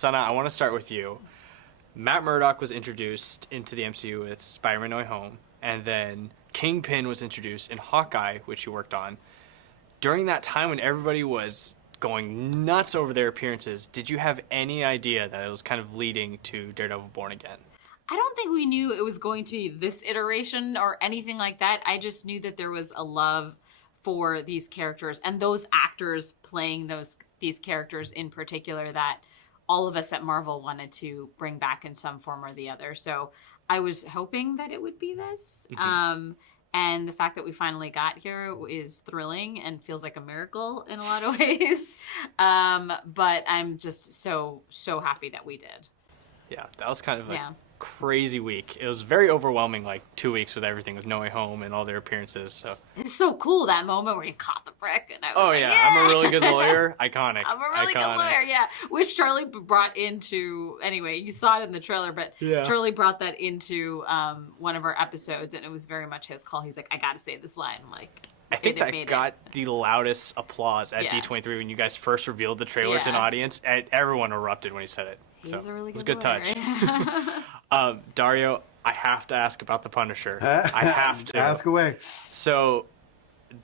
Sana, I want to start with you. Matt Murdock was introduced into the MCU with Spider-Man No Way Home, and then Kingpin was introduced in Hawkeye, which you worked on. During that time when everybody was going nuts over their appearances, did you have any idea that it was kind of leading to Daredevil Born Again? I don't think we knew it was going to be this iteration or anything like that. I just knew that there was a love for these characters and those actors playing these characters in particular that all of us at Marvel wanted to bring back in some form or the other. So I was hoping that it would be this. And the fact that we finally got here is thrilling and feels like a miracle in a lot of ways. But I'm just so happy that we did. Yeah, that was kind of a crazy week. It was very overwhelming, like 2 weeks with everything, with No Way Home and all their appearances. So it's so cool, that moment where he caught the brick. And I was like, yeah, I'm a really good lawyer. Iconic. I'm a really good lawyer, yeah. Which Charlie brought into, anyway, you saw it in the trailer, but Charlie brought that into one of our episodes, and it was very much his call. He's like, I got to say this line. I'm like, I think that got the loudest applause at D23 when you guys first revealed the trailer to an audience, and everyone erupted when he said it. He's a really good lawyer. It was a good touch. Dario, I have to ask about the Punisher. I have to. Ask away. So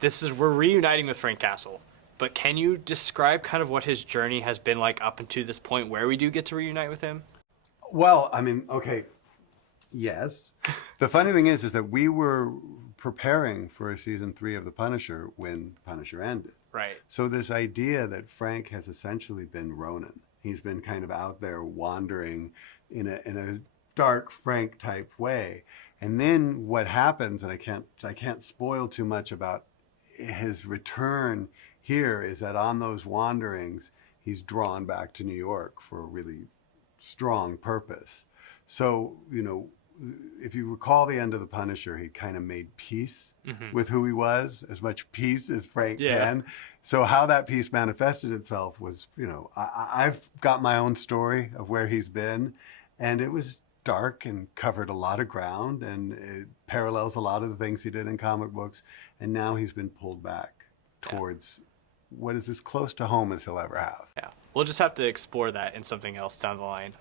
we're reuniting with Frank Castle, but can you describe kind of what his journey has been like up until this point where we do get to reunite with him? Well, I mean, okay, yes. The funny thing is that we were preparing for a season 3 of The Punisher when Punisher ended. Right. So this idea that Frank has essentially been Ronin. He's been kind of out there wandering in a dark Frank type way. And then what happens, and I can't spoil too much about his return here, is that on those wanderings, he's drawn back to New York for a really strong purpose. So, you know, if you recall the end of The Punisher, he kind of made peace with who he was, as much peace as Frank can. So how that peace manifested itself was, you know, I've got my own story of where he's been, and it was dark and covered a lot of ground, and it parallels a lot of the things he did in comic books. And now he's been pulled back towards what is as close to home as he'll ever have. Yeah. We'll just have to explore that in something else down the line.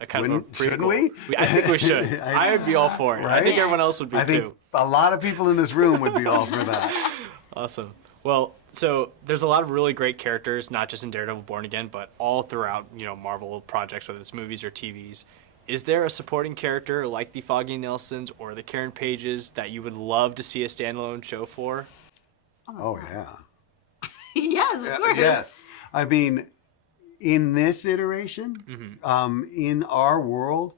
Shouldn't we? I think we should. I would be all for it. Right? I think everyone else would be too. Think a lot of people in this room would be all for that. Awesome. Well, so there's a lot of really great characters, not just in Daredevil Born Again, but all throughout, you know, Marvel projects, whether it's movies or TVs. Is there a supporting character like the Foggy Nelsons or the Karen Pages that you would love to see a standalone show for? Oh yeah. Yes, of course. Yes. I mean, in this iteration, in our world,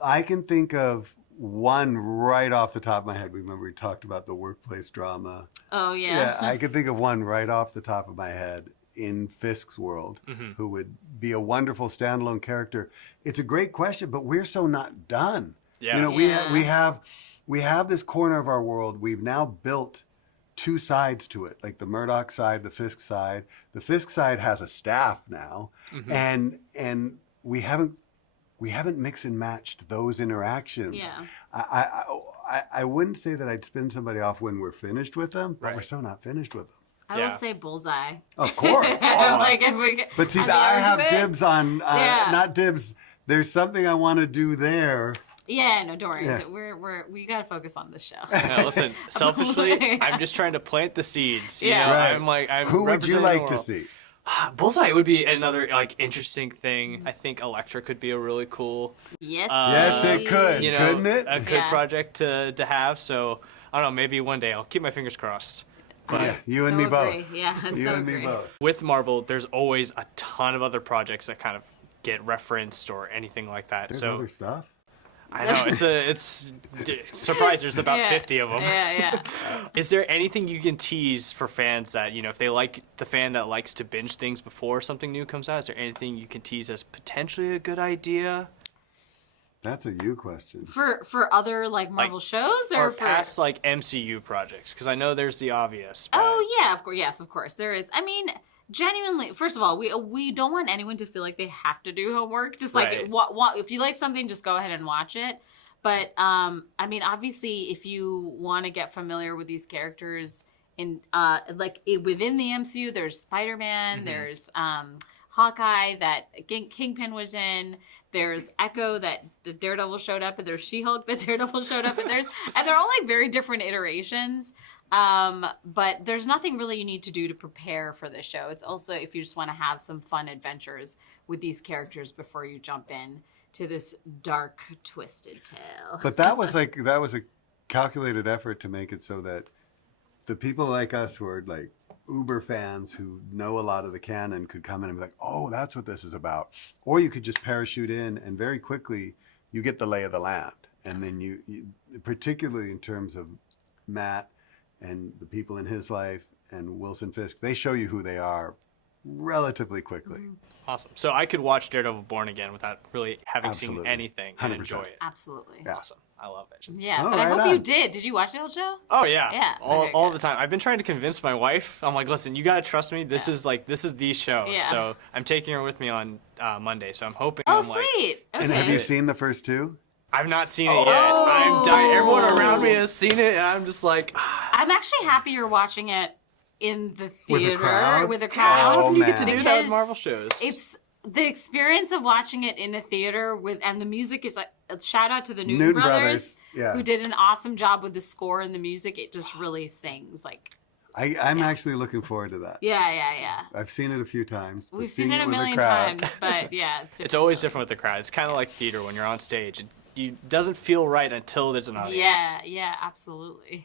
I can think of one right off the top of my head. Remember we talked about the workplace drama. Oh, yeah. Yeah, I can think of one right off the top of my head in Fisk's world who would be a wonderful standalone character. It's a great question, but we're so not done. Yeah. You know, we have this corner of our world. We've now built 2 sides to it, like the Murdock side, the Fisk side. The Fisk side has a staff now, and we haven't mixed and matched those interactions. Yeah. I wouldn't say that I'd spin somebody off when we're finished with them, but we're so not finished with them. I will say Bullseye. Of course. Like if we, but see, I have dibs on, not dibs. There's something I want to do there. Yeah, no, don't worry. Yeah. We got to focus on this show. Yeah, listen, selfishly, I'm just trying to plant the seeds. You know? Right. Who would you like to see? Bullseye would be another interesting thing. I think Elektra could be a really cool. Yes. Yes, it could. You know, couldn't it? A good project to have. So I don't know. Maybe one day I'll keep my fingers crossed. But you and me both. Yeah, you and me both. With Marvel, there's always a ton of other projects that kind of get referenced or anything like that. There's other stuff. I know, it's surprise. There's about 50 of them. Yeah. Is there anything you can tease for fans that, you know, if they like the fan that likes to binge things before something new comes out? Is there anything you can tease as potentially a good idea? That's a you question. For other like Marvel shows or for past like MCU projects? Because I know there's the obvious. But... Oh yeah, of course. Yes, of course there is. I mean, genuinely, first of all, we don't want anyone to feel like they have to do homework. Just like if you like something, just go ahead and watch it. But I mean, obviously, if you want to get familiar with these characters in within the MCU, there's Spider-Man, there's Hawkeye that Kingpin was in. There's Echo that the Daredevil showed up, and there's She-Hulk that Daredevil showed up, and they're all like very different iterations. But there's nothing really you need to do to prepare for this show. It's also if you just want to have some fun adventures with these characters before you jump in to this dark, twisted tale. But that was a calculated effort to make it so that the people like us who are like uber fans who know a lot of the canon could come in and be like, oh, that's what this is about. Or you could just parachute in and very quickly you get the lay of the land. And then you particularly in terms of Matt and the people in his life and Wilson Fisk, they show you who they are relatively quickly. Awesome. So I could watch Daredevil Born Again without really having Absolutely. seen anything and 100%. enjoy it. Absolutely. Yeah. Awesome. I love it. Yeah, Oh, but I right hope you on. did. Did you watch the whole show? Oh yeah. Yeah. All, Okay, all good. the time. I've been trying to convince my wife. I'm like, listen, you gotta trust me. This is the show. Yeah. So I'm taking her with me on Monday. So I'm hoping. Oh, I'm like, sweet. And Okay. have you seen the first two? I've not seen it yet. I'm dying. Everyone around me has seen it, and I'm just like, I'm actually happy you're watching it in the With a theater crowd? with a how crowd. Oh, often do you get to man. do that with Because Marvel shows? It's the experience of watching it in a theater and the music is like a shout out to the Newton, Newton brothers, Brothers, yeah. who did an awesome job with the score and the music. It just really sings like I'm actually looking forward to that. yeah. I've seen it a few times. but We've seen seeing it a with million crowd- times, but yeah, it's It's always different with the crowd. It's kind of like theater when you're on stage. It doesn't feel right until there's an audience. yeah, absolutely.